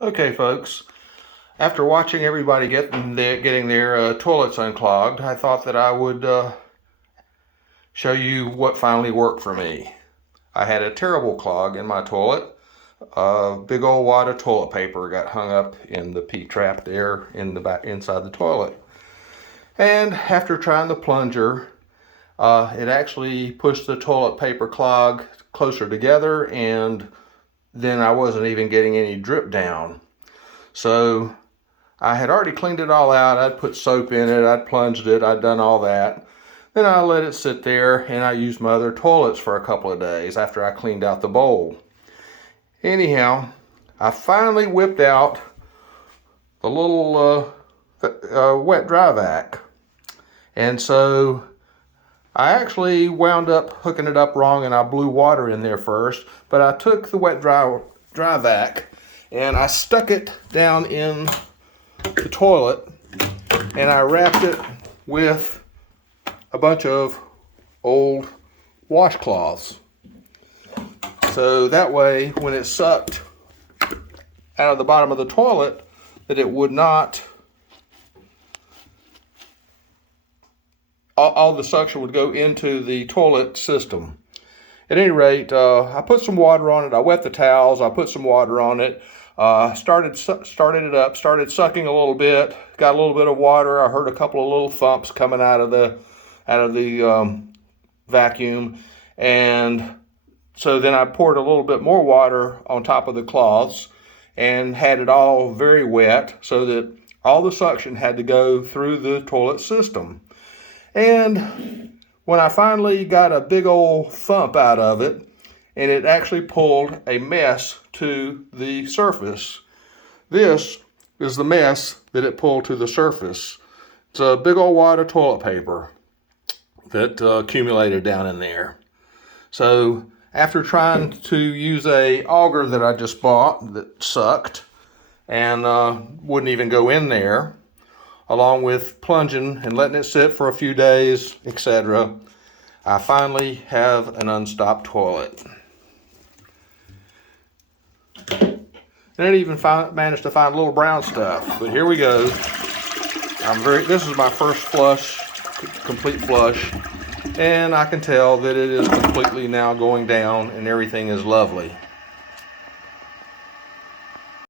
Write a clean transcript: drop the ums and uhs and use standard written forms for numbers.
Okay, folks. After watching everybody getting their toilets unclogged, I thought that I would show you what finally worked for me. I had a terrible clog in my toilet. A big old wad of toilet paper got hung up in the P-trap there in the back inside the toilet. And after trying the plunger, it actually pushed the toilet paper clog closer together, and then I wasn't even getting any drip down. So I had already cleaned it all out. I'd put soap in it, I'd plunged it, I'd done all that. Then I let it sit there, and I used my other toilets for a couple of days after I cleaned out the bowl. Anyhow, I finally whipped out the little wet dry vac. And so I actually wound up hooking it up wrong, and I blew water in there first. But I took the wet dry vac and I stuck it down in the toilet, and I wrapped it with a bunch of old washcloths. So that way, when it sucked out of the bottom of the toilet, that it would not, all the suction would go into the toilet system. At any rate, I put some water on it. I wet the towels. I put some water on it. Started it up. Started sucking a little bit. Got a little bit of water. I heard a couple of little thumps coming out of the vacuum, and so then I poured a little bit more water on top of the cloths and had it all very wet so that all the suction had to go through the toilet system. And when I finally got a big old thump out of it, and it actually pulled a mess to the surface. This is the mess that it pulled to the surface. It's a big old wad of toilet paper that accumulated down in there. So after trying to use a auger that I just bought that sucked and wouldn't even go in there, along with plunging and letting it sit for a few days, etc., I finally have an unstopped toilet. I didn't even manage to find a little brown stuff, but here we go. This is my first flush, complete flush, and I can tell that it is completely now going down and everything is lovely.